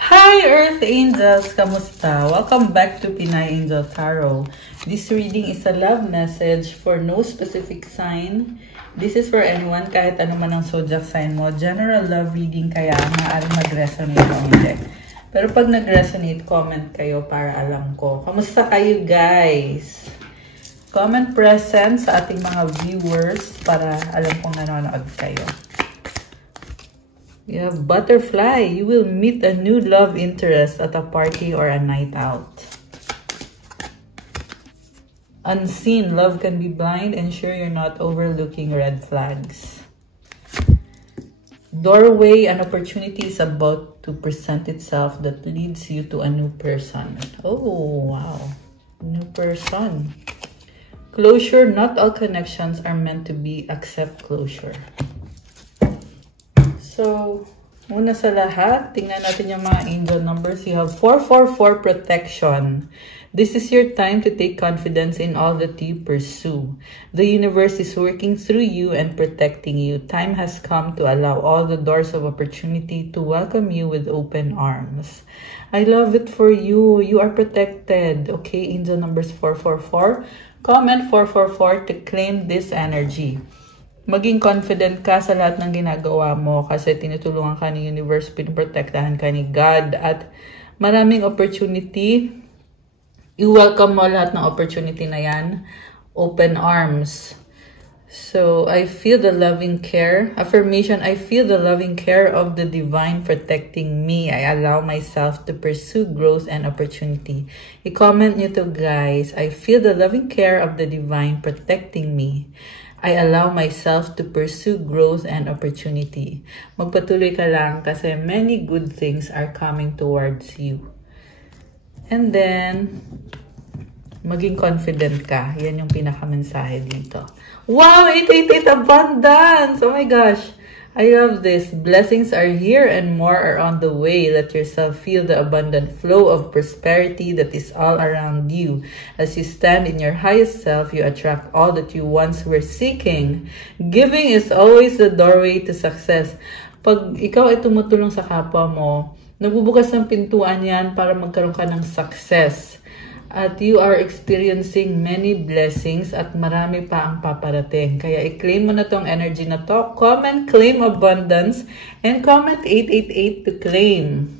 Hi Earth Angels! Kamusta? Welcome back to Pinay Angel Tarot. This reading is a love message for no specific sign. This is for anyone, kahit ano man ang zodiac sign mo. General love reading kaya maaaring mag-resonate o hindi. Pero pag nag-resonate, comment kayo para alam ko. Kamusta kayo guys? Comment present sa ating mga viewers para alam kong nanonood kayo. You have butterfly. You will meet a new love interest at a party or a night out. Unseen. Love can be blind. Ensure you're not overlooking red flags. Doorway. An opportunity is about to present itself that leads you to a new person. Oh, wow. New person. Closure. Not all connections are meant to be. Accept closure. So, una sa lahat, tingnan natin yung mga angel numbers. You have 444 protection. This is your time to take confidence in all that you pursue. The universe is working through you and protecting you. Time has come to allow all the doors of opportunity to welcome you with open arms. I love it for you. You are protected. Okay, angel numbers 444. Comment 444 to claim this energy. Maging confident ka sa lahat ng ginagawa mo kasi tinutulungan ka ng universe, pinoprotektahan ka ni God, at maraming opportunity. I-welcome mo lahat ng opportunity na yan. Open arms. So, I feel the loving care. Affirmation, I feel the loving care of the divine protecting me. I allow myself to pursue growth and opportunity. I-comment nyo to guys. I feel the loving care of the divine protecting me. I allow myself to pursue growth and opportunity. Magpatuloy ka lang kasi many good things are coming towards you. And then, maging confident ka. Yan yung pinakamensahe dito. Wow! 888 abundance! Oh my gosh! I love this. Blessings are here and more are on the way. Let yourself feel the abundant flow of prosperity that is all around you. As you stand in your highest self, you attract all that you once were seeking. Giving is always the doorway to success. Pag ikaw ay tumutulong sa kapwa mo, nagbubukas ng pintuan yan para magkaroon ka ng success. At you are experiencing many blessings at marami pa ang paparating. Kaya i-claim mo na tong energy na to. Comment, claim abundance, and comment 888 to claim.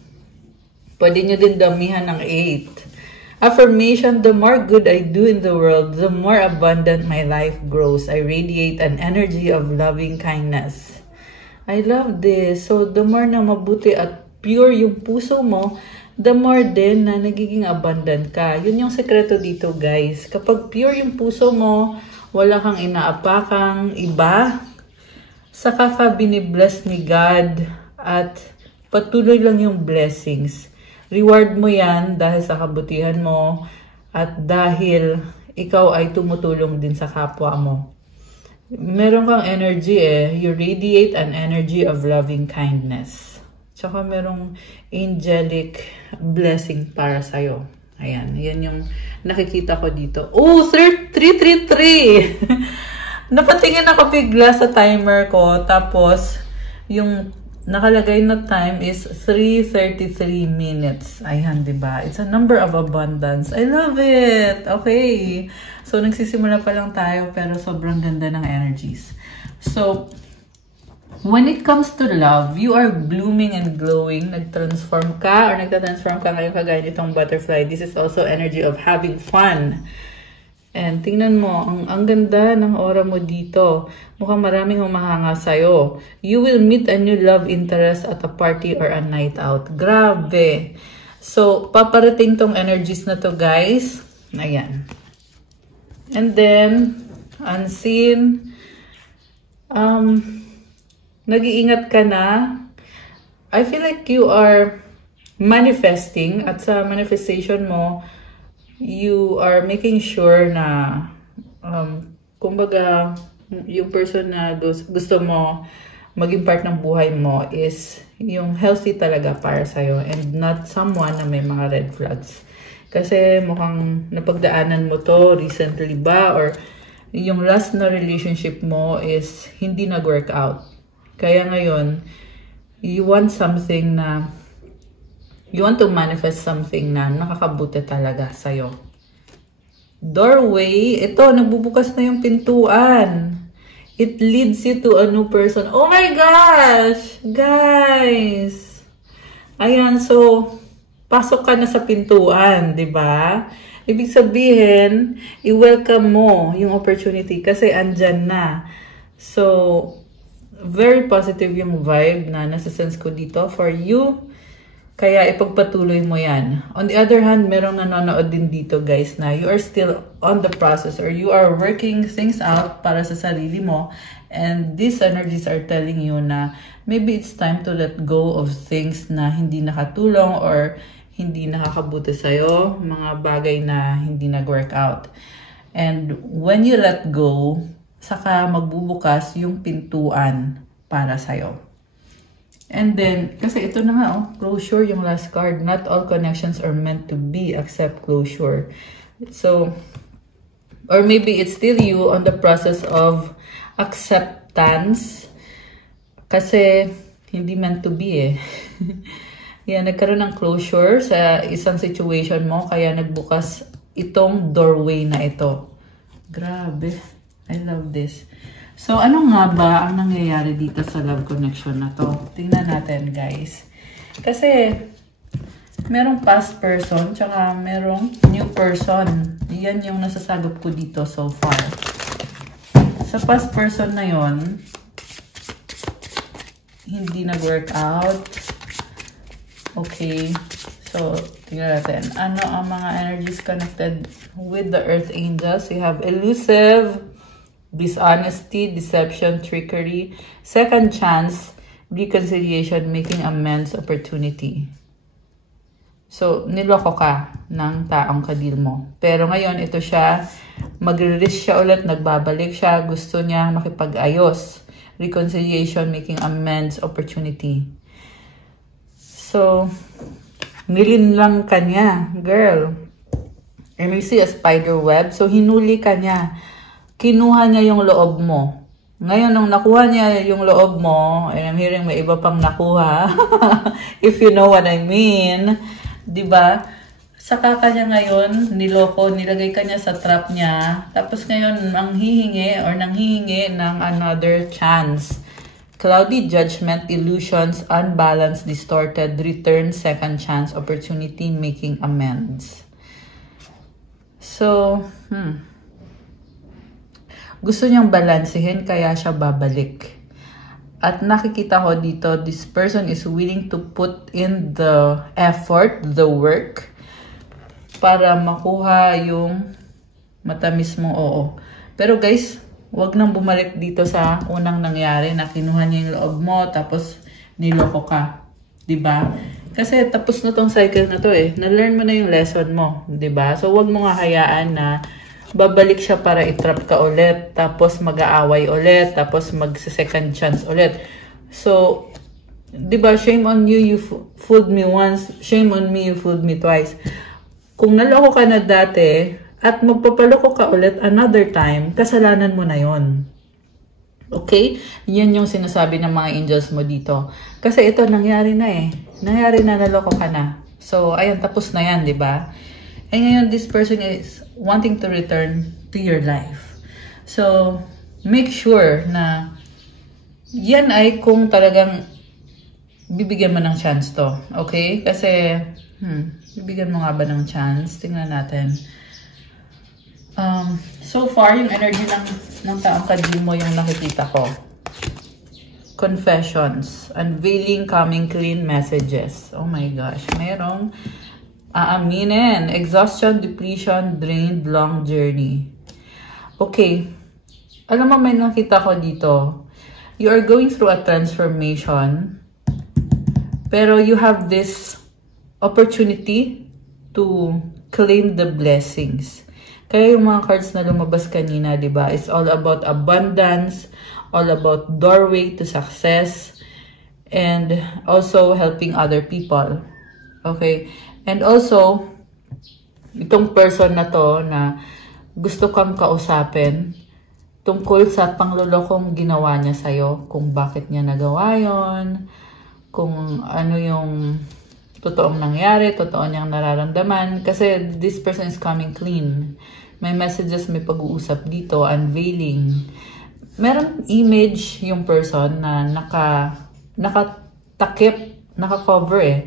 Pwede nyo din damihan ng 8. Affirmation, the more good I do in the world, the more abundant my life grows. I radiate an energy of loving kindness. I love this. So, the more na mabuti at pure yung puso mo, the more din na nagiging abundant ka. Yun yung sekreto dito, guys. Kapag pure yung puso mo, wala kang inaapakang iba, saka ka binibless ni God at patuloy lang yung blessings. Reward mo yan dahil sa kabutihan mo at dahil ikaw ay tumutulong din sa kapwa mo. Meron kang energy You radiate an energy of loving kindness. Tsaka merong angelic blessing para sa'yo. Ayan. Yan yung nakikita ko dito. Oh, 333! Napatingin ako bigla sa timer ko. Tapos, yung nakalagay na time is 3:33 minutes. Ayan, diba? It's a number of abundance. I love it! Okay. So, nagsisimula pa lang tayo pero sobrang ganda ng energies. So, when it comes to love, you are blooming and glowing. Nag-transform ka or nagtatransform ka ngayon kagaya nitong butterfly. This is also energy of having fun. And tingnan mo, ang ganda ng aura mo dito. Mukhang maraming humahanga sa'yo. You will meet a new love interest at a party or a night out. Grabe! So, paparating tong energies na to, guys. Ayan. And then, unseen. Nag-iingat ka na. I feel like you are manifesting at sa manifestation mo, you are making sure na kumbaga, yung person na gusto mo maging part ng buhay mo is yung healthy talaga para sa'yo and not someone na may mga red flags. Kasi mukhang napagdaanan mo to recently ba or yung last na relationship mo is hindi nag-work out. Kaya ngayon, you want something na You want to manifest something na nakakabuti talaga sa'yo. Doorway, ito, nagbubukas na yung pintuan. It leads you to a new person. Oh my gosh! Guys! Ayan, so, pasok ka na sa pintuan, di ba? Ibig sabihin, i-welcome mo yung opportunity kasi andyan na. So, very positive yung vibe na nasa-sense ko dito for you. Kaya ipagpatuloy mo yan. On the other hand, merong nanonood din dito guys na you are still on the process or you are working things out para sa sarili mo. And these energies are telling you na maybe it's time to let go of things na hindi nakatulong or hindi nakakabuti sa'yo. Mga bagay na hindi nag-work out. And when you let go, saka magbubukas yung pintuan para sa'yo. And then, kasi ito na nga, closure yung last card. Not all connections are meant to be except closure. So, or maybe it's still you on the process of acceptance. Kasi, hindi meant to be eh. Yan, nagkaroon ng closure sa isang situation mo, kaya nagbukas itong doorway na ito. Grabe. I love this. So, ano nga ba ang nangyayari dito sa love connection na to? Tingnan natin, guys. Kasi, merong past person, tsaka merong new person. Yan yung nasasagap ko dito so far. Sa past person na yon, hindi nag-work out. Okay. So, tingnan natin. Ano ang mga energies connected with the Earth Angels? You have elusive, dishonesty, deception, trickery, second chance, reconciliation, making amends, opportunity. So, niloko ka ng taong kadil mo. Pero ngayon, ito siya, magre-risk siya ulit, nagbabalik siya, gusto niya makipag-ayos. Reconciliation, making amends, opportunity. So, nilin lang kanya, girl. And we see a spider web. So, hinuli ka niya. Kinuha niya yung loob mo. Ngayon, nung nakuha niya yung loob mo, and I'm hearing may iba pang nakuha, if you know what I mean, diba? Saka ka niya ngayon, niloko, nilagay ka niya sa trap niya, tapos ngayon, ang hihingi or nanghihingi ng another chance. Cloudy judgment, illusions, unbalanced, distorted, return, second chance, opportunity, making amends. So, gusto niyang balansehin, kaya siya babalik. At nakikita ko dito, this person is willing to put in the effort, the work, para makuha yung matamis mong oo. Pero guys, wag nang bumalik dito sa unang nangyari na kinuha niya yung loob mo, tapos niloko ka. Diba? Kasi tapos na tong cycle na to eh. Na-learn mo na yung lesson mo. Diba? So, wag mo nga hayaan na babalik siya para itrap ka ulit, tapos mag-aaway ulit, tapos mag-second chance ulit. So, di ba, shame on you, you fooled me once, shame on me, you fooled me twice. Kung naloko ka na dati, at magpapaloko ka ulit another time, kasalanan mo na yon. Okay? Yan yung sinasabi ng mga angels mo dito. Kasi ito, nangyari na eh. Nangyari na, naloko ka na. So, ayun, tapos na yan, di ba? And ngayon, this person is wanting to return to your life. So, make sure na yan ay kung talagang bibigyan mo ng chance to. Okay? Kasi, bibigyan mo nga ba ng chance? Tingnan natin. So far, yung energy ng taong kadil mo yung nakikita ko. Confessions. Unveiling, coming clean messages. Oh my gosh. Merong aaminin. Exhaustion, depletion, drained, long journey. Okay. Alam mo, may nakita ko dito. You are going through a transformation. Pero you have this opportunity to claim the blessings. Kaya yung mga cards na lumabas kanina, di ba? It's all about abundance, all about doorway to success, and also helping other people. Okay? And also, itong person na to na gusto kang kausapin tungkol sa panglolokong ginawa niya sa'yo, kung bakit niya nagawa yon, kung ano yung totoong nangyari, totoo niyang nararamdaman. Kasi this person is coming clean. May messages, may pag-uusap dito, unveiling. Meron image yung person na nakatakip, naka-cover eh.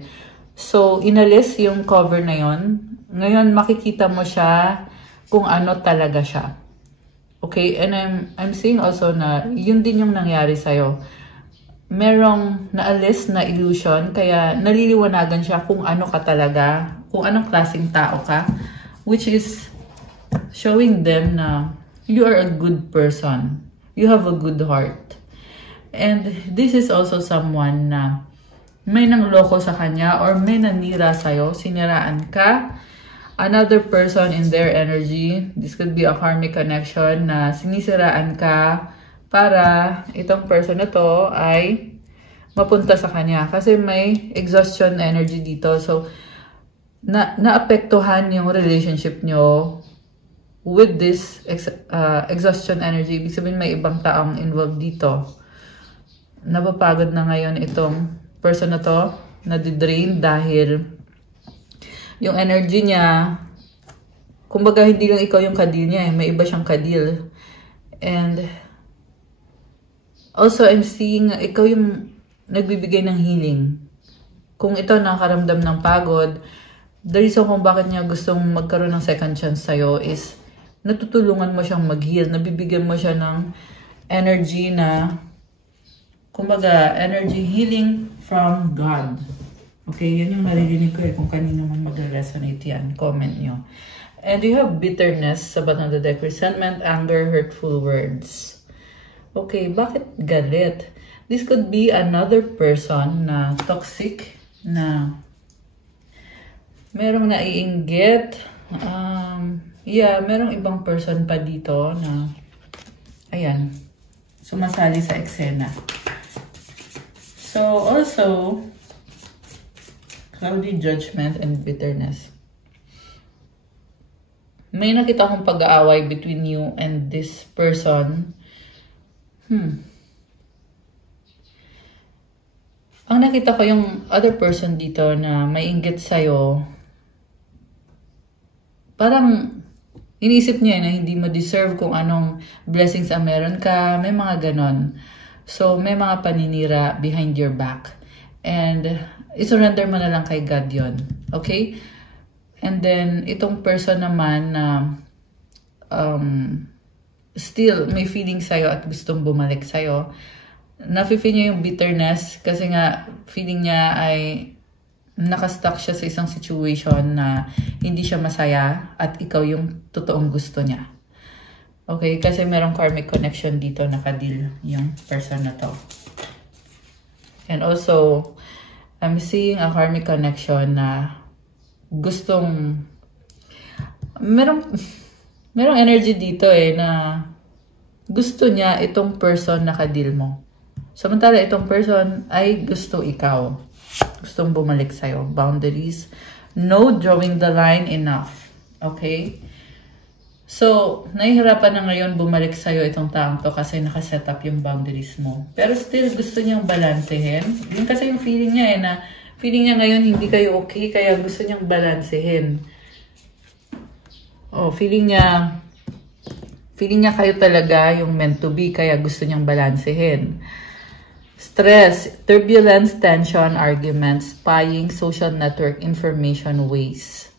So, inalis yung cover na yon. Ngayon, makikita mo siya kung ano talaga siya. Okay? And I'm saying also na yun din yung nangyari sa'yo. Merong naalis na illusion, kaya naliliwanagan siya kung ano ka talaga, kung anong klaseng tao ka, which is showing them na you are a good person. You have a good heart. And this is also someone na may nangloko sa kanya or may nanira sa'yo, siniraan ka. Another person in their energy, this could be a karmic connection na sinisiraan ka para itong person na to ay mapunta sa kanya. Kasi may exhaustion energy dito. So, naapektuhan yung relationship nyo with this exhaustion energy. Ibig sabihin may ibang taong involved dito. Napapagod na ngayon itong person na to, nadidrain dahil yung energy niya, kumbaga hindi lang ikaw yung kadil niya eh, may iba siyang kadil. And also, I'm seeing ikaw yung nagbibigay ng healing. Kung ito nakaramdam ng pagod, the reason kung bakit niya gustong magkaroon ng second chance sa'yo is natutulungan mo siyang mag-heal, nabibigyan mo siya ng energy na, kumbaga, energy healing from God. Okay, yan yung naririnig ko eh, kung kanino man mag-resonate yan, comment nyo. And you have bitterness sa bottom of the deck, resentment, anger, hurtful words. Okay, bakit galit? This could be another person na toxic, na merong naiinggit. Merong ibang person pa dito na, ayan, sumasali sa eksena. So, also, cloudy judgment and bitterness. May nakita akong pag-aaway between you and this person. Ang nakita ko yung other person dito na may inggit sa'yo, parang iniisip niya na hindi mo deserve kung anong blessings ang meron ka, may mga ganon. So, may mga paninira behind your back. And isurrender mo na lang kay God yun. Okay? And then, itong person naman na still may feeling sa'yo at gustong bumalik sa'yo, nafe-feel niya yung bitterness kasi nga feeling niya ay nakastuck siya sa isang situation na hindi siya masaya at ikaw yung totoong gusto niya. Okay? Kasi merong karmic connection dito, nakadil yung person na to. And also, I'm seeing a karmic connection na gustong merong energy dito eh na gusto niya itong person na kadil mo. Samantala, itong person ay gusto ikaw. Gustong bumalik sa'yo. Boundaries. No drawing the line, enough. Okay? So, nahihirapan na ngayon bumalik sa'yo itong taong to kasi nakaset up yung boundaries mo. Pero still, gusto niyang balansehin. Yun kasi yung feeling niya eh, na feeling niya ngayon hindi kayo okay, kaya gusto niyang balansehin. Oh, feeling niya kayo talaga yung meant to be, kaya gusto niyang balansehin. Stress, turbulence, tension, arguments, spying, social network, information, waste.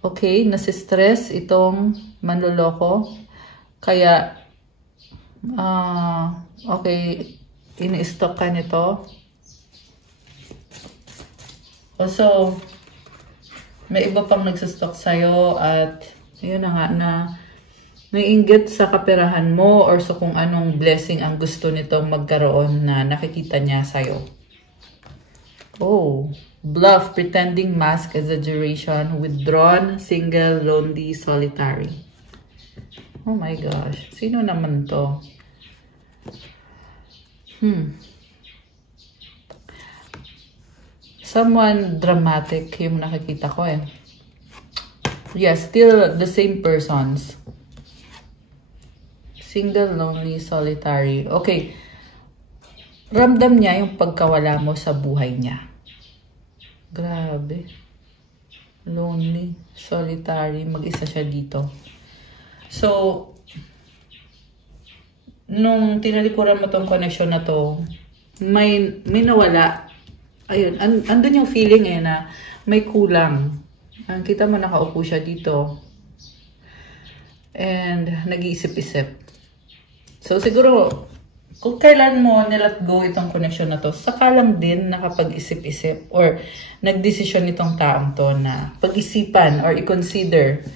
Okay, nasi-stress itong manloloko. Kaya, okay, ini-stock ka nito. Also, may iba pang nagsastock sa'yo at yun na nga na naiinggit sa kaperahan mo or sa kung anong blessing ang gusto nitong magkaroon na nakikita niya sa'yo. Oh, bluff, pretending, mask, exaggeration, withdrawn, single, lonely, solitary. Oh my gosh, sino naman to? Someone dramatic yung nakikita ko eh. Yes, still the same persons. Single, lonely, solitary. Okay. Ramdam niya yung pagkawala mo sa buhay niya. Grabe. Lonely, solitary, mag-isa siya dito. So, nung tinalikuran mo tong connection na to, may nawala. Ayun, andun yung feeling na may kulang. Kita mo nakaupo siya dito. And nag-iisip-isip. So siguro, kung kailan mo nilet go itong connection na to, saka lang din nakapag-isip-isip or nagdesisyon itong taong to na pag-isipan or i-consider.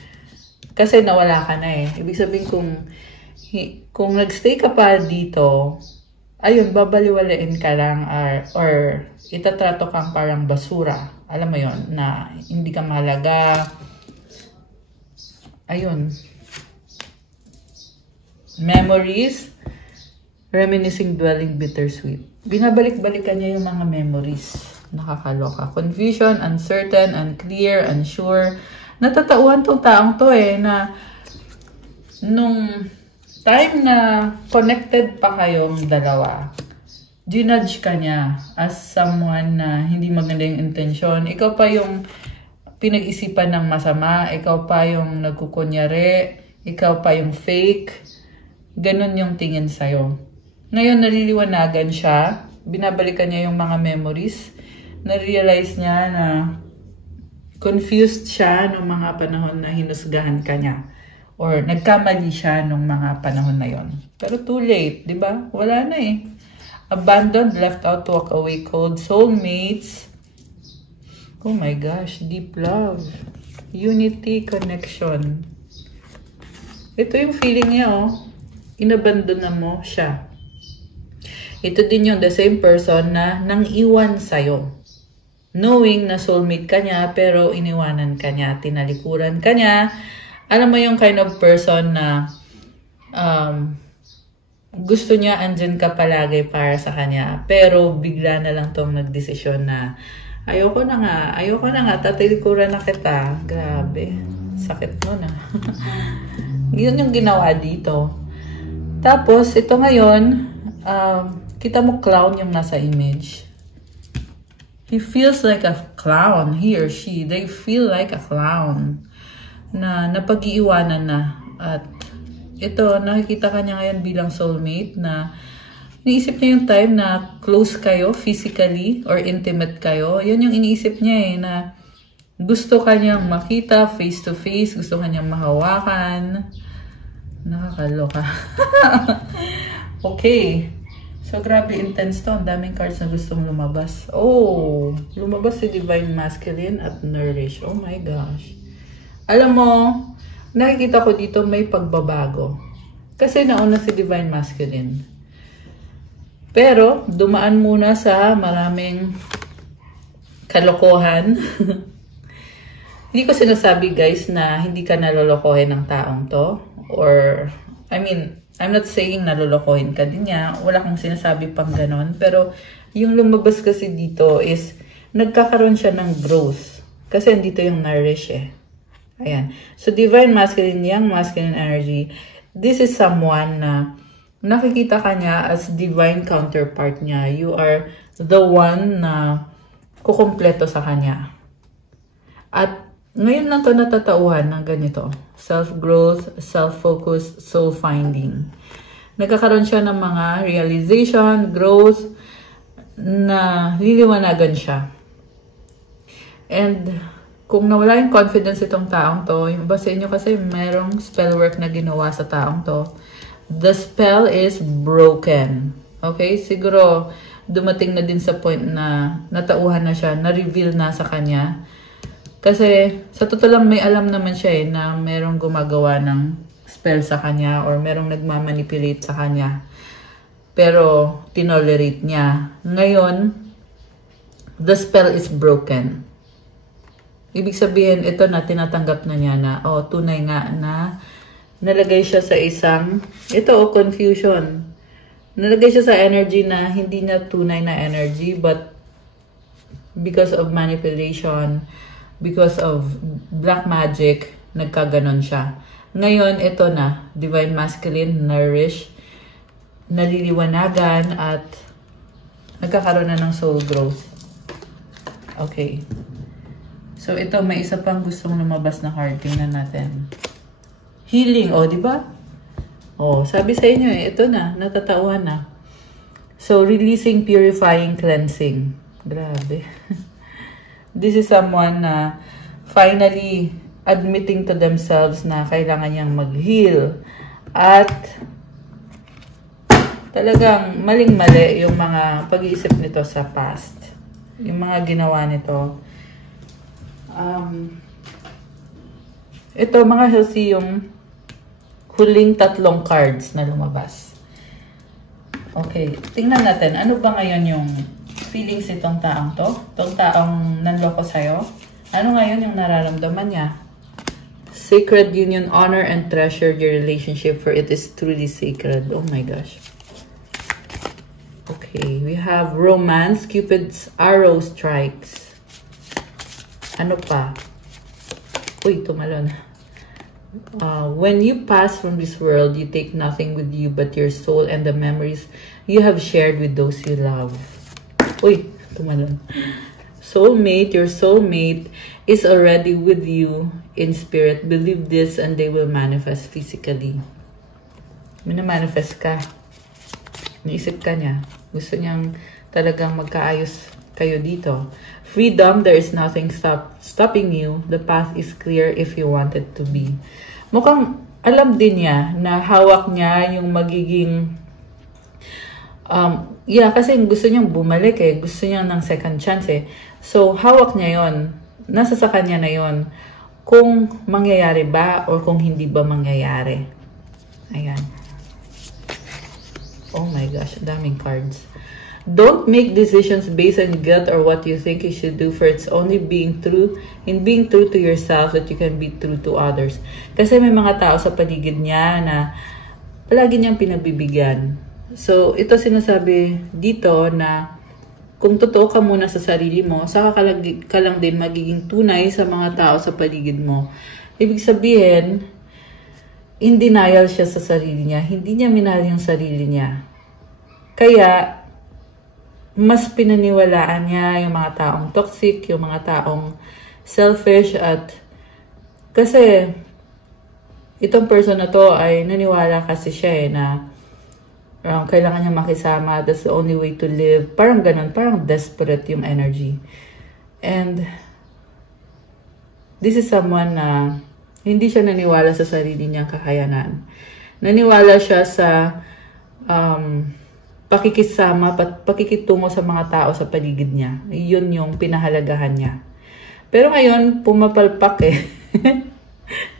Kasi nawala ka na eh. Ibig sabihin kung nagstay ka pa dito, ayun, babaliwalain ka lang or itatrato kang parang basura. Alam mo yon na hindi ka mahalaga. Ayun. Memories, reminiscing, dwelling, bittersweet. Binabalik-balikan niya yung mga memories. Nakakaloka. Confusion, uncertain, unclear, unsure. Natatauhan tong taong to na nung time na connected pa kayong dalawa, ginudge ka niya as someone na hindi maganda yung intensyon. Ikaw pa yung pinag-isipan ng masama. Ikaw pa yung nagkukunyari. Ikaw pa yung fake. Ganon yung tingin sa'yo. Ngayon, naliliwanagan siya. Binabalikan niya yung mga memories. Na-realize niya na confused siya nung mga panahon na hinusgahan ka niya. Or nagkamali siya nung mga panahon na yon. Pero too late, di ba? Wala na eh. Abandoned, left out, walk away, cold, soulmates. Oh my gosh, deep love. Unity, connection. Ito yung feeling niya inabandon na mo siya. Ito din yung the same person na nang iwan sa'yo. Knowing na soulmate ka niya, pero iniwanan ka niya, tinalikuran ka niya. Alam mo yung kind of person na gusto niya andyan ka palagi para sa kanya. Pero bigla na lang tong nagdesisyon na ayoko na nga, tatalikuran na kita. Grabe, sakit mo na. Yun yung ginawa dito. Tapos, ito ngayon, kita mo clown yung nasa image. He feels like a clown, he or she. They feel like a clown na napag-iiwanan na. At ito, nakikita ka niya ngayon bilang soulmate na iniisip niya yung time na close kayo physically or intimate kayo. Yun yung iniisip niya na gusto ka niyang makita face to face, gusto ka niyang mahawakan. Nakakaloka. Okay. So, grabe intense to. Ang daming cards na gustong lumabas. Oh, lumabas si Divine Masculine at Nourish. Oh my gosh. Alam mo, nakikita ko dito may pagbabago. Kasi nauna si Divine Masculine. Pero, dumaan muna sa maraming kalokohan. Hindi ko sinasabi guys na hindi ka nalolokohin ng taong to. Or, I mean, I'm not saying nalolokohin ka din niya. Wala kong sinasabi pang ganon. Pero, yung lumabas kasi dito is, nagkakaroon siya ng growth. Kasi andito yung nourish eh. Ayan. So, Divine Masculine, Young Masculine Energy, this is someone na nakikita ka niya as divine counterpart niya. You are the one na kukumpleto sa kanya. At ngayon lang to natatauhan ng ganito. Self-growth, self-focus, soul-finding. Nagkakaroon siya ng mga realization, growth, na liliwanagan siya. And kung nawala yung confidence itong taong to, yung ba sa inyo kasi mayroong spell work na ginawa sa taong to, the spell is broken. Okay? Siguro dumating na din sa point na natauhan na siya, na-reveal na sa kanya. Kasi sa totoo lang may alam naman siya na merong gumagawa ng spell sa kanya or merong nagmamanipulate sa kanya. Pero tinolerate niya. Ngayon, the spell is broken. Ibig sabihin, ito na tinatanggap na niya na, tunay nga na nalagay siya sa isang, confusion. Nalagay siya sa energy na hindi na tunay na energy, but because of manipulation, because of black magic, nagkaganon siya. Ngayon, ito na, Divine Masculine, Nourish, naliliwanagan at nagkakaroon na ng soul growth. Okay. So, ito, may isa pang gustong lumabas na card. Tingnan natin. Healing, o, di ba? O, sabi sa inyo ito na, natatauhan na. So, releasing, purifying, cleansing. Grabe. This is someone na finally admitting to themselves na kailangan niyang mag-heal. At talagang maling-mali yung mga pag-iisip nito sa past. Yung mga ginawa nito. Ito, mga healthy, yung huling 3 cards na lumabas. Okay, tingnan natin. Ano ba ngayon yung feelings nitong taong to? Itong taong nanloko sa'yo? Ano ngayon yung nararamdaman niya? Sacred union, honor, and treasure your relationship, for it is truly sacred. Oh my gosh. Okay, we have romance, Cupid's arrow strikes. Ano pa? Uy, tumalon. When you pass from this world, you take nothing with you but your soul and the memories you have shared with those you love. Uy, tumalon. Soulmate, your soulmate is already with you in spirit. Believe this and they will manifest physically. Mina-manifest ka. Naisip ka niya. Gusto niyang talagang magkaayos kayo dito. Freedom, there is nothing stopping you. The path is clear if you want it to be. Mukhang alam din niya na hawak niya yung magiging kasi gusto niyang bumalik eh. Gusto niya ng second chance eh. So, hawak niya yon. Nasa sa kanya na yon. Kung mangyayari ba or kung hindi ba mangyayari. Ayan. Oh my gosh, daming cards. Don't make decisions based on guilt or what you think you should do, for it's only being true to yourself that you can be true to others. Kasi may mga tao sa paligid niya na palagi niyang pinagbibigyan. So, ito sinasabi dito na kung totoo ka muna sa sarili mo, saka ka lang din magiging tunay sa mga tao sa paligid mo. Ibig sabihin, in denial siya sa sarili niya. Hindi niya minahal yung sarili niya. Kaya, mas pinaniwalaan niya yung mga taong toxic, yung mga taong selfish, at kasi itong person na to ay naniwala kasi siya eh na kailangan niya makisama, that's the only way to live. Parang ganun, parang desperate yung energy. And this is someone na hindi siya naniwala sa sarili niyang kakayanan. Naniwala siya sa pakikisama, pakikitungo sa mga tao sa paligid niya. Yun yung pinahalagahan niya. Pero ngayon, pumapalpak eh.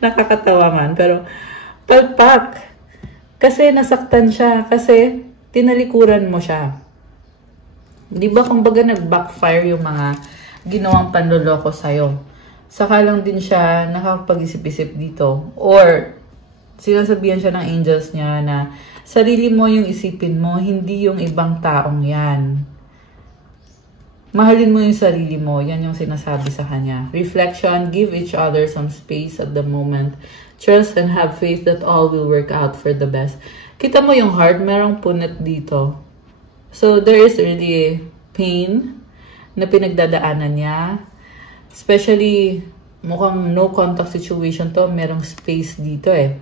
Nakakatawa man. Pero, palpak. Kasi nasaktan siya. Kasi, tinalikuran mo siya. Di ba kumbaga nag-backfire yung mga ginawang panloloko sa'yo? Saka lang din siya nakapag-isip-isip dito. Or, sinasabihan siya ng angels niya na sarili mo yung isipin mo, hindi yung ibang taong yan. Mahalin mo yung sarili mo. Yan yung sinasabi sa kanya. Reflection, give each other some space at the moment. Trust and have faith that all will work out for the best. Kita mo yung heart, merong punot dito. So, there is really pain na pinagdadaanan niya. Especially, mukhang no contact situation to, merong space dito eh.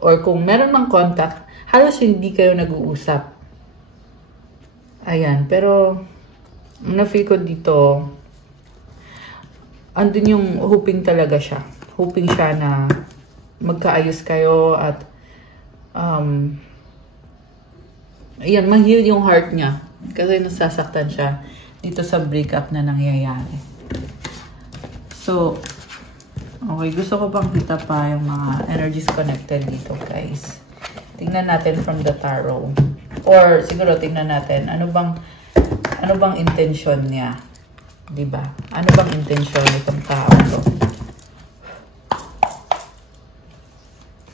Or kung meron mang contact, halos hindi kayo nag-uusap. Ayan, pero na-feel ko dito, andun yung hoping talaga siya. Hoping siya na magkaayos kayo at ayan, ma-heal yung heart niya. Kasi nasasaktan siya dito sa breakup na nangyayari. So, okay, gusto ko bang kita pa yung mga energies connected dito, guys. Tingnan natin from the tarot. Or siguro tingnan natin ano bang intention niya. 'Di ba? Ano bang intention nitong tao to?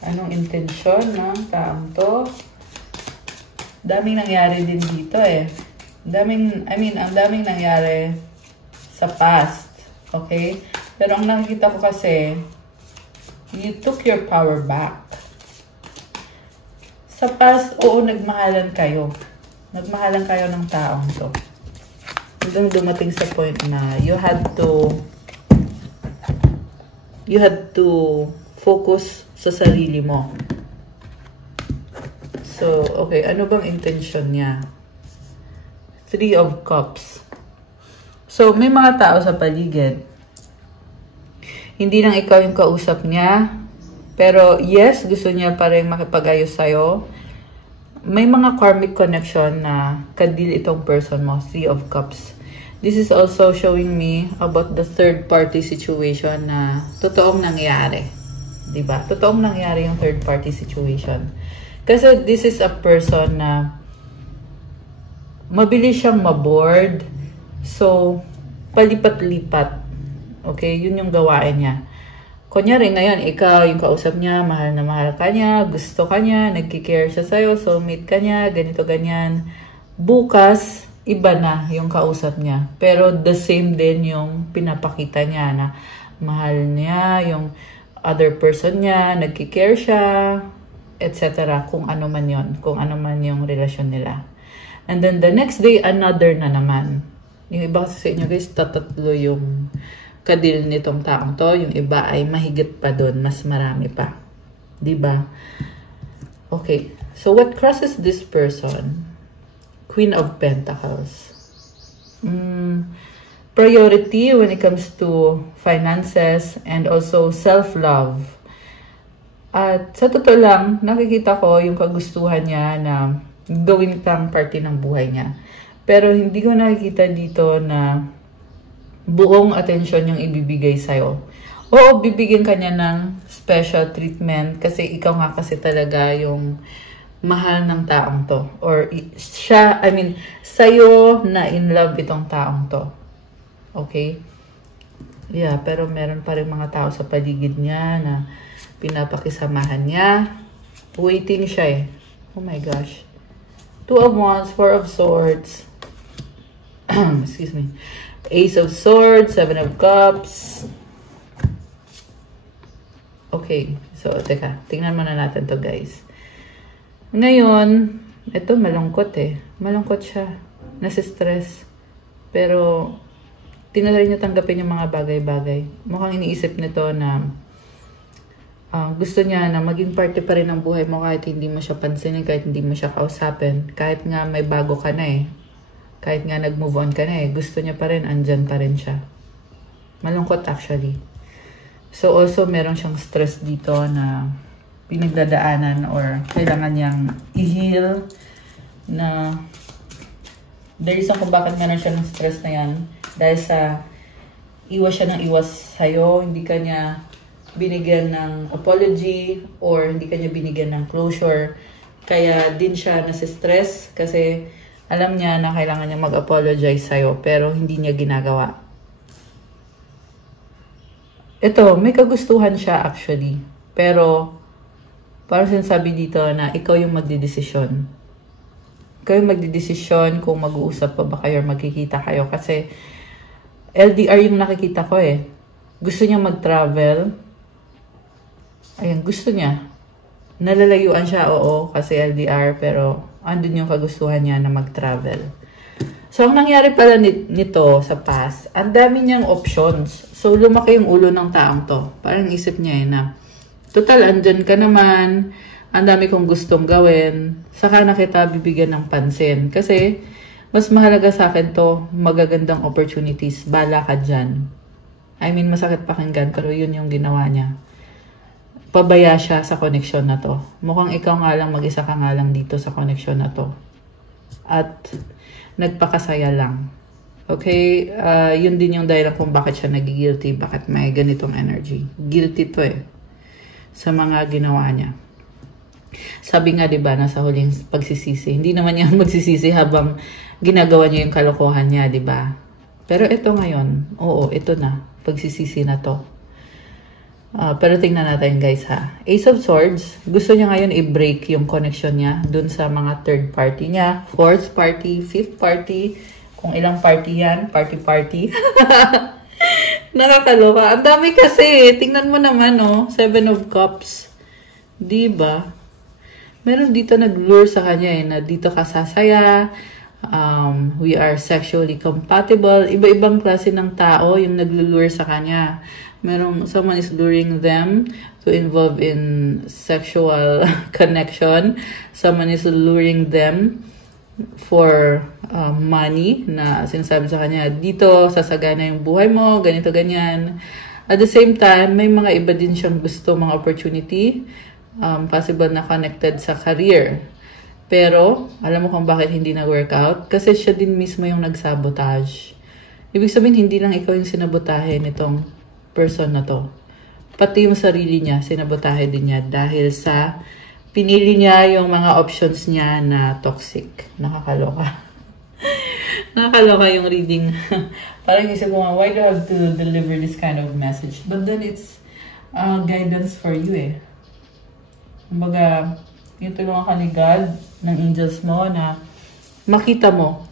Anong intention ng taong to? Daming nangyari din dito eh. Ang daming nangyari sa past. Okay? Pero ang nakikita ko kasi, you took your power back. Sa past, oo, nagmahalan kayo. Nagmahalan kayo ng taong to. hanggang dumating sa point na you had to focus sa sarili mo. So, okay, ano bang intention niya? Three of Cups. So, may mga tao sa paligid. Hindi lang ikaw yung kausap niya. Pero, yes, gusto niya pa rin makipag-ayos sa'yo. May mga karmic connection na kadil itong person mo. Three of Cups. This is also showing me about the third party situation na totoong nangyari. Diba? Totoong nangyari yung third party situation. Kasi this is a person na mabilis siyang maboard. So, palipat-lipat. Okay? Yun yung gawain niya. Kunyari ngayon, ikaw yung kausap niya, mahal na mahal ka niya, gusto ka niya, nagkikare siya sa'yo, soulmate ka niya, ganito, ganyan. Bukas, iba na yung kausap niya. Pero the same din yung pinapakita niya na mahal niya, yung other person niya, nagkikare siya, etc. Kung ano man yon, kung ano man yung relasyon nila. And then the next day, another na naman. Yung iba kasi sa inyo guys, tatatlo yung kadil nitong taong to. Yung iba ay mahigit pa doon, mas marami pa. Diba? Okay. So what crosses this person? Queen of Pentacles. Priority when it comes to finances and also self-love. At sa totoo lang, nakikita ko yung kagustuhan niya na gawin pang parte ng buhay niya. Pero hindi ko nakikita dito na buong atensyon yung ibibigay sa'yo. Oo, bibigyan ka niya ng special treatment kasi ikaw nga kasi talaga yung mahal ng taong to. Or siya, I mean, sa'yo na in love itong taong to. Okay? Yeah, pero meron pa rin mga tao sa paligid niya na pinapakisamahan niya. Waiting siya eh. Oh my gosh. Two of Wands, Four of Swords. Excuse me. Ace of Swords, Seven of Cups. Okay. So, teka. Tingnan muna natin to guys. Ngayon, ito malungkot eh. Malungkot siya. Nasi-stress. Pero, tinatry niya tanggapin yung mga bagay-bagay. Mukhang iniisip nito na gusto niya na maging parte pa rin ng buhay mo kahit hindi mo siya pansinin, kahit hindi mo siya kausapin. Kahit nga may bago ka na eh. Kahit nga nag-move on ka na eh, gusto niya pa rin, andyan pa rin siya. Malungkot actually. So also, meron siyang stress dito na pinagdadaanan or kailangan niyang i-heal na the reason kung bakit meron siya ng stress na yan dahil sa iwas siya ng iwas sa'yo, hindi ka niya binigyan ng apology or hindi ka niya binigyan ng closure. Kaya din siya nasi-stress kasi alam niya na kailangan niya mag-apologize sa'yo pero hindi niya ginagawa. Ito, may kagustuhan siya actually. Pero, parang sinasabi dito na ikaw yung magdidesisyon. Ikaw yung magdidesisyon kung mag-uusap pa ba kayo or magkikita kayo. Kasi, LDR yung nakikita ko eh. Gusto niya mag-travel. Ayan, gusto niya. Nalalayuan siya, oo, kasi LDR. Pero, andun yung kagustuhan niya na mag-travel. So, ang nangyari pala nito sa past, ang dami niyang options. So, lumaki yung ulo ng taong to. Parang isip niya na, total, andyan ka naman, ang dami kong gustong gawin, saka na kita bibigyan ng pansin. Kasi, mas mahalaga sa akin to, magagandang opportunities, bala ka dyan. I mean, masakit pakinggan, pero yun yung ginawa niya. Pabaya siya sa connection na to. Mukhang ikaw nga lang, mag-isa ka nga lang dito sa connection na to. At nagpakasaya lang. Okay? Yun din yung dahilan kung bakit siya nag-guilty, bakit may ganitong energy. Guilty to eh. Sa mga ginawa niya. Sabi nga, diba, nasa huling pagsisisi. Hindi naman niya magsisisi habang ginagawa niya yung kalokohan niya, diba? Pero ito ngayon, oo, ito na. Pagsisisi na to. Pero tingnan natin guys ha. Ace of Swords, gusto niya ngayon i-break yung connection niya dun sa mga third party niya. Fourth party, fifth party. Kung ilang party yan, party. Nakakaloka. Ang dami kasi. Tingnan mo naman oh. Seven of Cups. Diba? Meron dito nag-lure sa kanya eh. Na dito ka sasaya. We are sexually compatible. Iba-ibang klase ng tao yung naglulure sa kanya. Someone is luring them to involve in sexual connection. Someone is luring them for money, na sinasabi sa kanya, dito sasagana yung buhay mo, ganito, ganyan. At the same time, may mga iba din siyang gusto, mga opportunity, possible na connected sa career. Pero, alam mo kung bakit hindi na-workout? Kasi siya din mismo yung nag-sabotage. Ibig sabihin, hindi lang ikaw yung sinabotahe nitong person na to. Pati yung sarili niya, sinabotahe din niya dahil sa pinili niya yung mga options niya na toxic. Nakakaloka. Nakakaloka yung reading. Parang isip ko nga, why do I have to deliver this kind of message? But then it's guidance for you eh. Kumbaga, yung tulungan ka ni God, ng angels mo, na makita mo,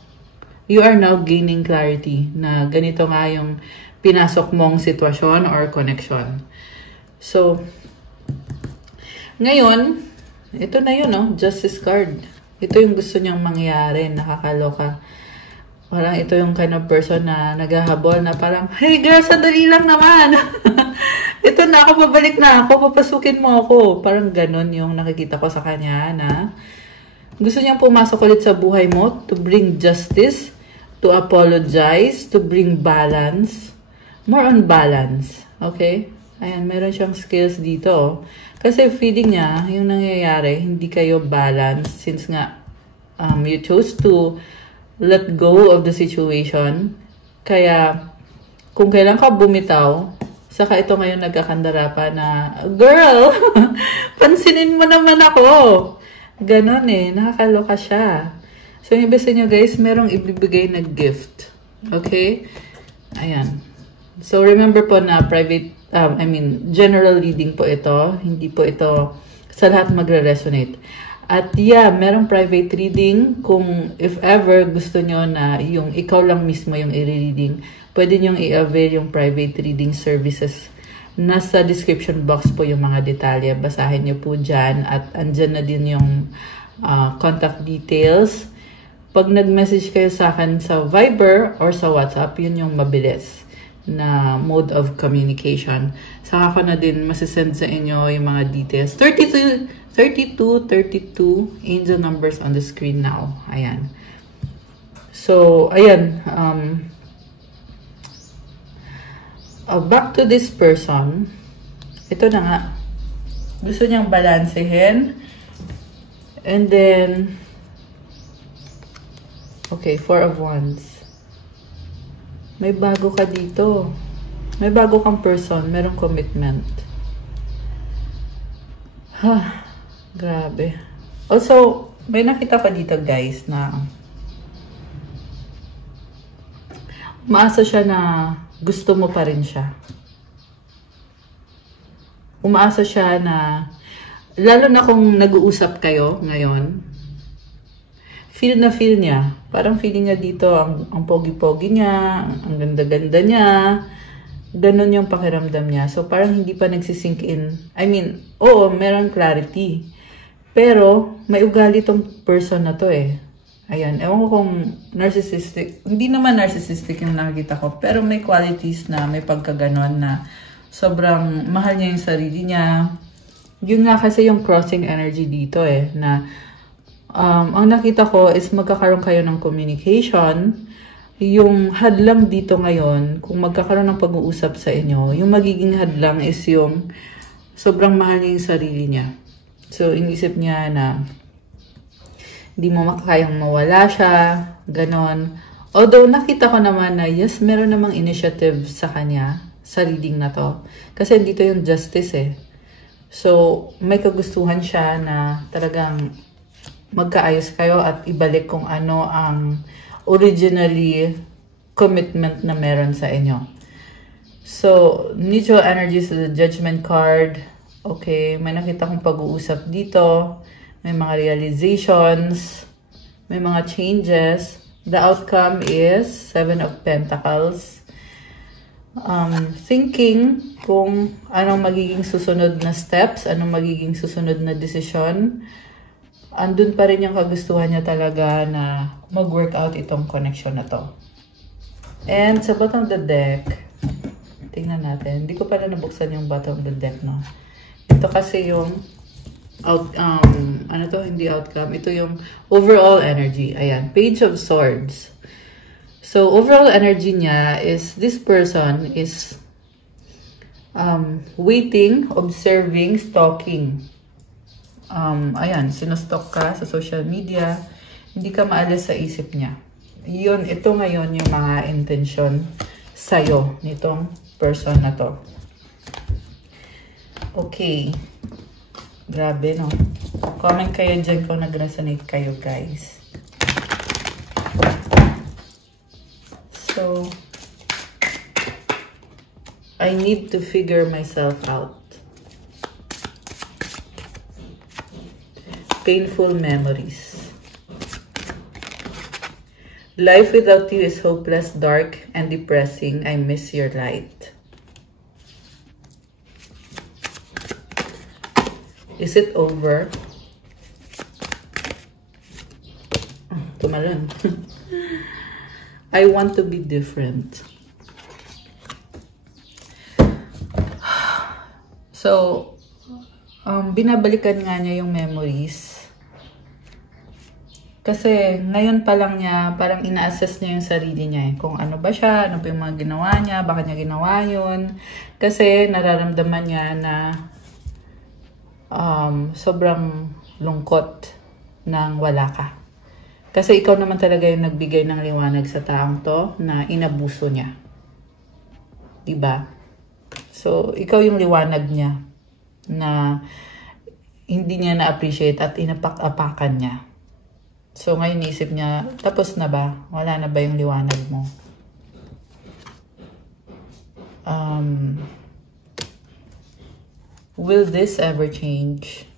you are now gaining clarity na ganito nga yung pinasok mong sitwasyon or connection. So, ngayon, ito na yun, no? Justice card. Ito yung gusto niyang mangyari. Nakakaloka. Parang ito yung kind of person na naghahabol na parang, hey girl, sandali lang naman. Ito na ako, pabalik na ako, papasukin mo ako. Parang ganun yung nakikita ko sa kanya na gusto niyang pumasok ulit sa buhay mo to bring justice, to apologize, to bring balance. More on balance. Okay? Ayan, meron siyang skills dito. Kasi feeling niya, yung nangyayari, hindi kayo balance since nga you chose to let go of the situation. Kaya, kung kailan ka bumitaw, saka ito ngayon nagkakandara pa na, girl, pansinin mo naman ako. Ganon eh, nakakaloka siya. So, yung ibig nyo guys, merong ibibigay na gift. Okay? Ayan. So, remember po na private, general reading po ito. Hindi po ito sa lahat magre-resonate. At yeah, merong private reading kung if ever gusto nyo na yung ikaw lang mismo yung i-reading, pwede nyo i-avail yung private reading services. Nasa description box po yung mga detalye. Basahin nyo po dyan at andyan na din yung contact details. Pag nag-message kayo sa akin sa Viber or sa WhatsApp, yun yung mabilis na mode of communication. Saka ko na din masisend sa inyo yung mga details. 32 angel numbers on the screen now. Ayan. So, ayan. Back to this person. Ito na nga. Gusto niyang balansehin. And then, okay, 4 of Wands. May bago ka dito. May bago kang person. Merong commitment. Grabe. Also, may nakita pa dito guys na umaasa siya na gusto mo pa rin siya. Umaasa siya na, lalo na kung nag-uusap kayo ngayon, feel na feel niya. Parang feeling niya dito, ang pogi-pogi niya, ang ganda-ganda niya. Ganon yung pakiramdam niya. So, parang hindi pa nagsisink in. I mean, oo, meron clarity. Pero, may ugali tong person na to eh. Ayan, ewan ko kung narcissistic. Hindi naman narcissistic yung nakikita ko. Pero may qualities na may pagkaganon na sobrang mahal niya yung sarili niya. Yun nga kasi yung crossing energy dito eh. Na ang nakita ko is magkakaroon kayo ng communication. Yung hadlang dito ngayon, kung magkakaroon ng pag-uusap sa inyo, yung magiging hadlang is yung sobrang mahal niya yung sarili niya. So, inisip niya na hindi mo makakayang mawala siya, ganon. Although, nakita ko naman na yes, meron namang initiative sa kanya, sa reading na to. Kasi dito yung justice eh. So, may kagustuhan siya na talagang magkaayos kayo at ibalik kung ano ang originally commitment na meron sa inyo. So, neutral energy is the judgment card. Okay, may nakita kong pag-uusap dito. May mga realizations. May mga changes. The outcome is 7 of Pentacles. Thinking kung anong magiging susunod na steps, anong magiging susunod na desisyon. andun pa rin yung kagustuhan niya talaga na mag-workout itong connection na to. And sa bottom of the deck, tingnan natin. Hindi ko pala nabuksan yung bottom of the deck, no? Ito kasi yung ano to? Hindi outcome. Ito yung overall energy. Ayan. Page of Swords. So, overall energy niya is, this person is waiting, observing, stalking. Ayan, sinustalk ka sa social media. Hindi ka maalis sa isip niya. Ito ngayon yung mga intention sa'yo nitong person na to. Okay. Grabe, no? Comment kayo dyan kung nag-resonate kayo, guys. So, I need to figure myself out. Painful memories. Life without you is hopeless, dark, and depressing. I miss your light. Is it over? Tumalon. I want to be different. So, binabalikan nga niya yung memories. Kasi ngayon pa lang niya, parang ina-assess niya yung sarili niya. Kung ano ba siya, ano pa yung mga ginawa niya, bakit niya ginawa yun. Kasi nararamdaman niya na sobrang lungkot nang wala ka. Kasi ikaw naman talaga yung nagbigay ng liwanag sa taong to na inabuso niya. Diba? So, ikaw yung liwanag niya na hindi niya na-appreciate at inapak-apakan niya. So, ngayon naisip niya, tapos na ba? Wala na ba yung liwanag mo? Will this ever change?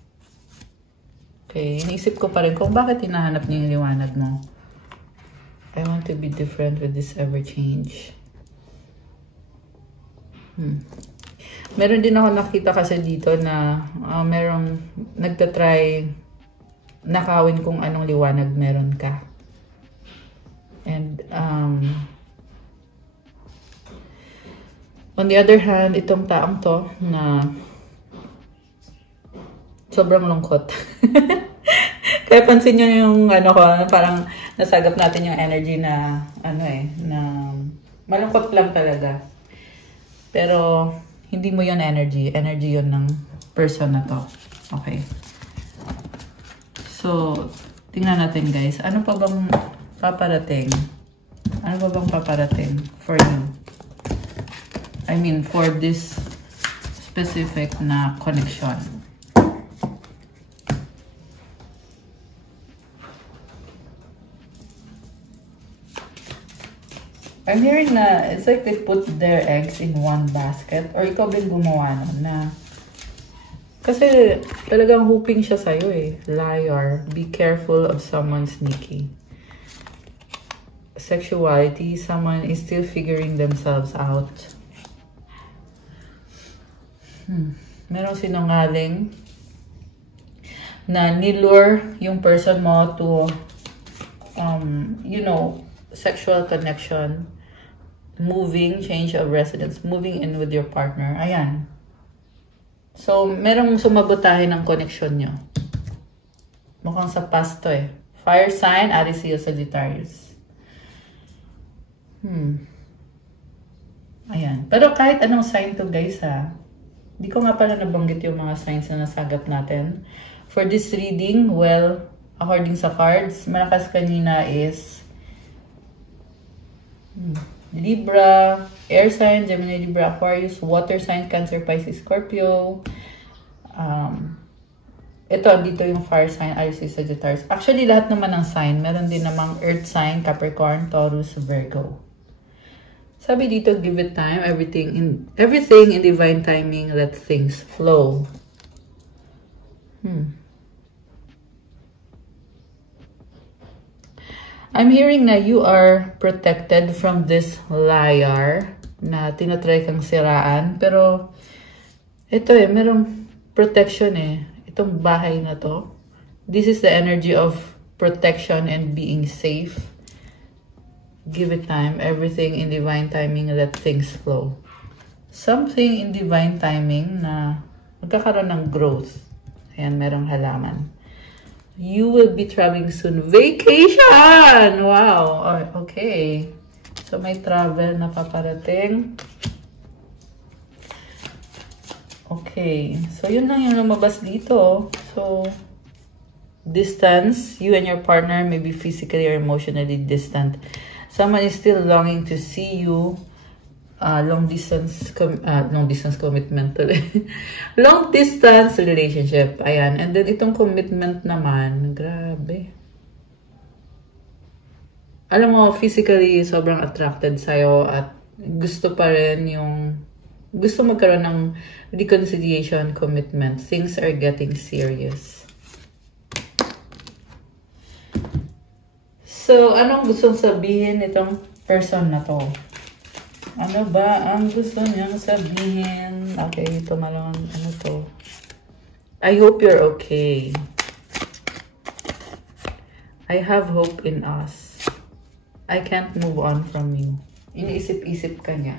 Okay, naisip ko pa rin kung bakit hinahanap niya yung liwanag mo. I want to be different. Will this ever change? Meron din ako nakita kasi dito na merong nagtatry nakawin kung anong liwanag meron ka. And on the other hand, itong taong to na sobrang lungkot. Kaya pansin nyo yung ano ko, parang nasagap natin yung energy na na malungkot lang talaga. Pero hindi mo yun energy. Energy yun ng person na to. Okay. So, tingnan natin guys. Ano pa bang paparating? Ano pa bang paparating for you? I mean, for this specific na connection. I'm hearing na it's like they put their eggs in one basket. Or ikaw din gumawa nun na kasi talagang hoping siya sa'yo eh. Liar. Be careful of someone sneaky. Sexuality. Someone is still figuring themselves out. Merong sinungaling na nilure yung person mo to you know, sexual connection, moving, change of residence, moving in with your partner. Ayan. So, merong sumabotahe ng connection nyo. Mukhang sa past to eh. Fire sign, Aries, Leo, Sagittarius. Ayan. Pero kahit anong sign to guys ha. Hindi ko nga pala nabanggit yung mga signs na nasagap natin. For this reading, well, according sa cards, malakas kanina is Libra, air sign, Gemini, Libra, Aquarius, water sign, Cancer, Pisces, Scorpio. Ito, dito yung fire sign, Aries, Sagittarius. Actually, lahat naman ng sign. Meron din namang earth sign, Capricorn, Taurus, Virgo. Sabi dito, give it time, everything in divine timing, let things flow. I'm hearing na you are protected from this liar na tinatry kang siraan. Pero, ito eh, merong protection eh. Itong bahay na to, This is the energy of protection and being safe. Give it time. Everything in divine timing, let things flow. Something in divine timing na magkakaroon ng growth. Ayan, merong halaman. You will be traveling soon. Vacation! Wow! Okay. So, may travel na paparating. Okay. So, yun lang yung lumabas dito. So, distance. You and your partner may be physically or emotionally distant. Someone is still longing to see you. Long distance commitment long distance relationship. Ayan. And then, itong commitment naman, grabe. Alam mo, physically, sobrang attracted sa'yo at gusto pa rin yung, gusto magkaroon ng reconciliation commitment. Things are getting serious. So, anong gustong sabihin itong person na to? Ano ba ang gusto niyang sabihin? Okay, ito na lang. Ano to? I hope you're okay. I have hope in us. I can't move on from you. Iniisip-isip ka niya.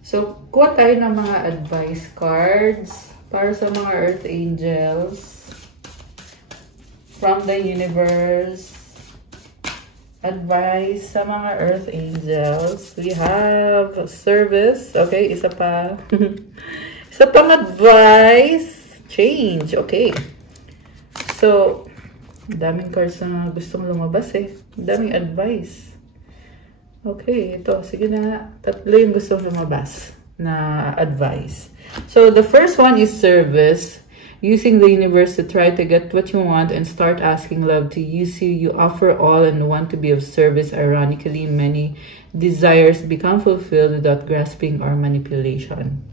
So, kuha tayo ng mga advice cards para sa mga Earth Angels from the universe. Advice sa mga Earth Angels. We have service. Okay, isa pa. Isa pang advice. Change. Okay. So, daming cards na gustong lumabas eh. Daming advice. Okay, ito. Sige na. Tatlo yung gustong lumabas na advice. So, the first one is service. Using the universe to try to get what you want and start asking love to use you. You offer all and want to be of service. Ironically, many desires become fulfilled without grasping or manipulation.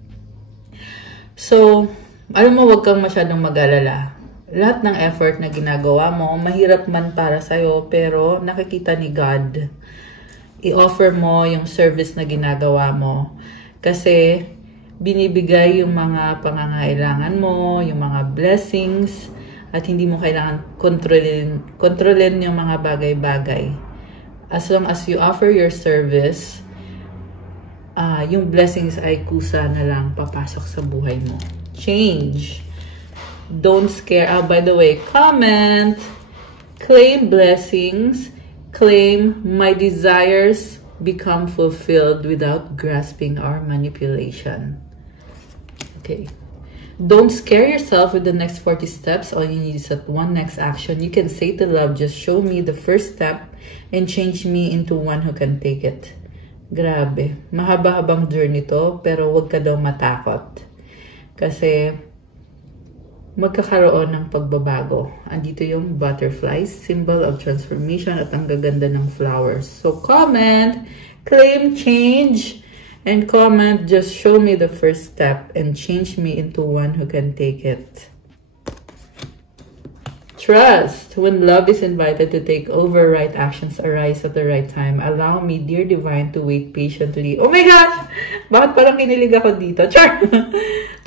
So, alam mo, wag kang masyadong mag-alala. Lahat ng effort na ginagawa mo, mahirap man para sa'yo, pero nakikita ni God. I-offer mo yung service na ginagawa mo. Kasi, binibigay yung mga pangangailangan mo, yung mga blessings, at hindi mo kailangan kontrolin yung mga bagay-bagay. As long as you offer your service, yung blessings ay kusa na lang papasok sa buhay mo. Change. Don't scare. By the way, comment, claim blessings, claim my desires become fulfilled without grasping or manipulation. Okay. Don't scare yourself with the next 40 steps. All you need is that one next action. You can say to love, just show me the first step and change me into one who can take it. Grabe. Mahaba-habang journey to, pero wag ka daw matakot. Kasi magkakaroon ng pagbabago. Andito yung butterflies, symbol of transformation at ang gaganda ng flowers. So comment, claim change, and comment, just show me the first step and change me into one who can take it. Trust. When love is invited to take over, right actions arise at the right time. Allow me, dear divine, to wait patiently. Oh my gosh! Bakit parang kinilig ako dito? Char!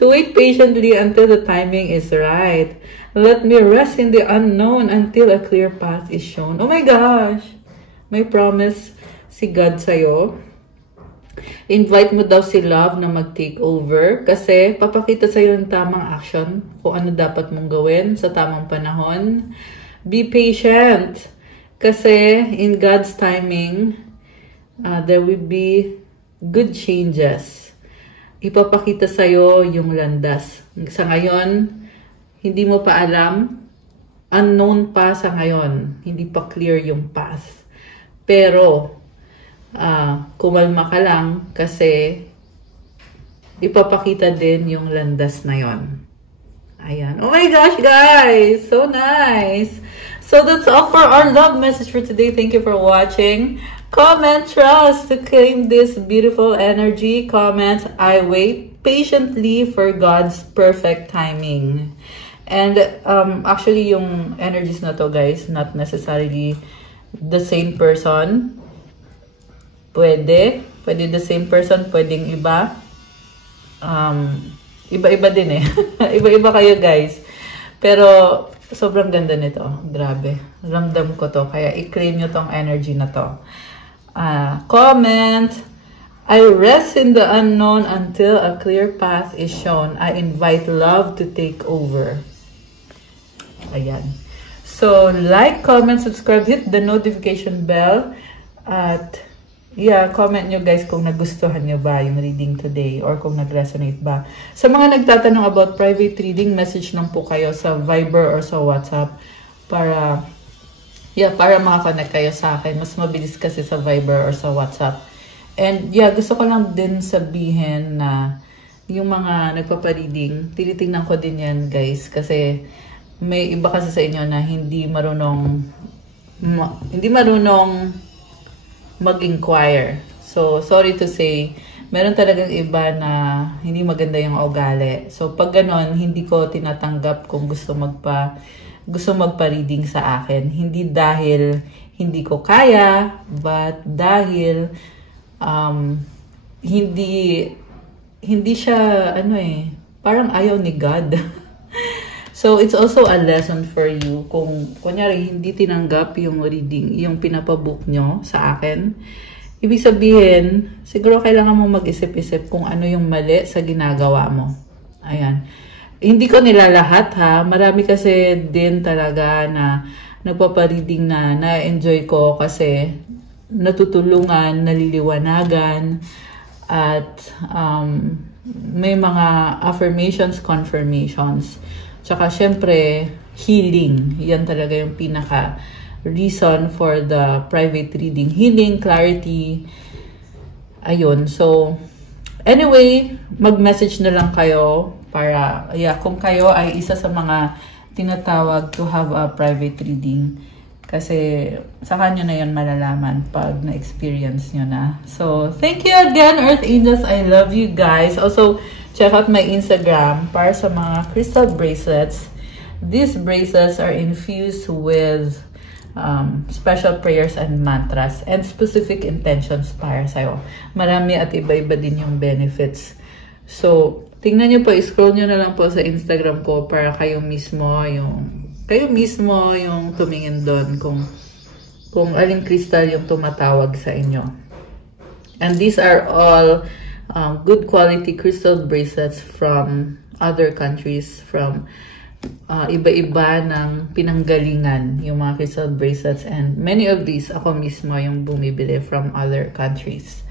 To wait patiently until the timing is right. Let me rest in the unknown until a clear path is shown. Oh my gosh! May promise si God sa'yo. Invite mo daw si love na mag-take over kasi papakita sa'yo yung tamang action kung ano dapat mong gawin sa tamang panahon. Be patient kasi in God's timing, there will be good changes. Ipapakita sa'yo yung landas. Sa ngayon, hindi mo pa alam, unknown pa sa ngayon, hindi pa clear yung path. Pero, kumalma ka lang kasi ipapakita din yung landas na yon. Ayan. Oh my gosh, guys! So nice! So that's all for our love message for today. Thank you for watching. Comment, trust to claim this beautiful energy. Comment, I wait patiently for God's perfect timing. And actually, yung energies na to, guys, not necessarily the same person. Pwede the same person, pwedeng iba. Iba-iba din eh. Iba-iba kayo, guys. Pero sobrang ganda nito. Grabe. Ramdam ko to. Kaya i-claim nyo tong energy na to. Comment. I rest in the unknown until a clear path is shown. I invite love to take over. Ayan. So, like, comment, subscribe, hit the notification bell. At, yeah, comment nyo guys kung nagustuhan nyo ba yung reading today or kung nag-resonate ba. Sa mga nagtatanong about private reading, message lang po kayo sa Viber or sa WhatsApp para makakonect kayo sa akin. Mas mabilis kasi sa Viber or sa WhatsApp. And yeah, gusto ko lang din sabihin na yung mga nagpapareading, tinitingnan ko din yan guys. Kasi may iba kasi sa inyo na hindi marunong mag-inquire. So, sorry to say, meron talagang iba na hindi maganda yung ugali. So, pag ganon, hindi ko tinatanggap kung gusto magpa-reading sa akin. Hindi dahil hindi ko kaya, but dahil hindi siya parang ayaw ni God. So it's also a lesson for you kung kunyari hindi tinanggap yung reading, yung pinapabook nyo sa akin. Ibig sabihin, siguro kailangan mo mag-isip-isip kung ano yung mali sa ginagawa mo. Ayan. Hindi ko nilalahat ha. Marami kasi din talaga na nagpapareading na na-enjoy ko kasi natutulungan, naliliwanagan, at may mga affirmations, confirmations. Tsaka syempre, healing. Yan talaga yung pinaka reason for the private reading. Healing, clarity. Ayun. So, anyway, mag-message na lang kayo para, kung kayo ay isa sa mga tinatawag to have a private reading. Kasi saka nyo na yun malalaman pag na-experience nyo na. So, thank you again, Earth Angels. I love you guys. Also, check out my Instagram para sa mga crystal bracelets. These bracelets are infused with special prayers and mantras and specific intentions para sa'yo. Marami at iba-iba din yung benefits. So, tingnan nyo po, scroll nyo na lang po sa Instagram ko para kayo mismo yung tumingin doon kung aling crystal yung tumatawag sa inyo. And these are all good quality crystal bracelets from other countries, from iba-iba ng pinanggalingan yung mga crystal bracelets, and many of these ako mismo yung bumibili from other countries.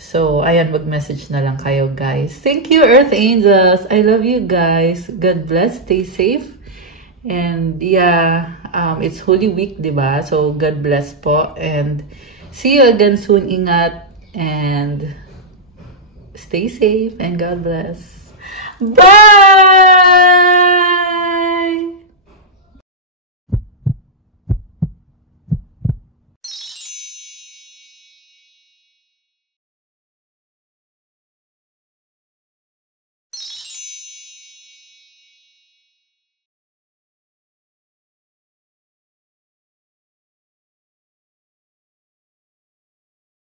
So, ayan, mag-message na lang kayo guys. Thank you, Earth Angels. I love you guys. God bless. Stay safe. And yeah, it's Holy Week, diba? So, God bless po. And see you again soon. Ingat. And stay safe. And God bless. Bye!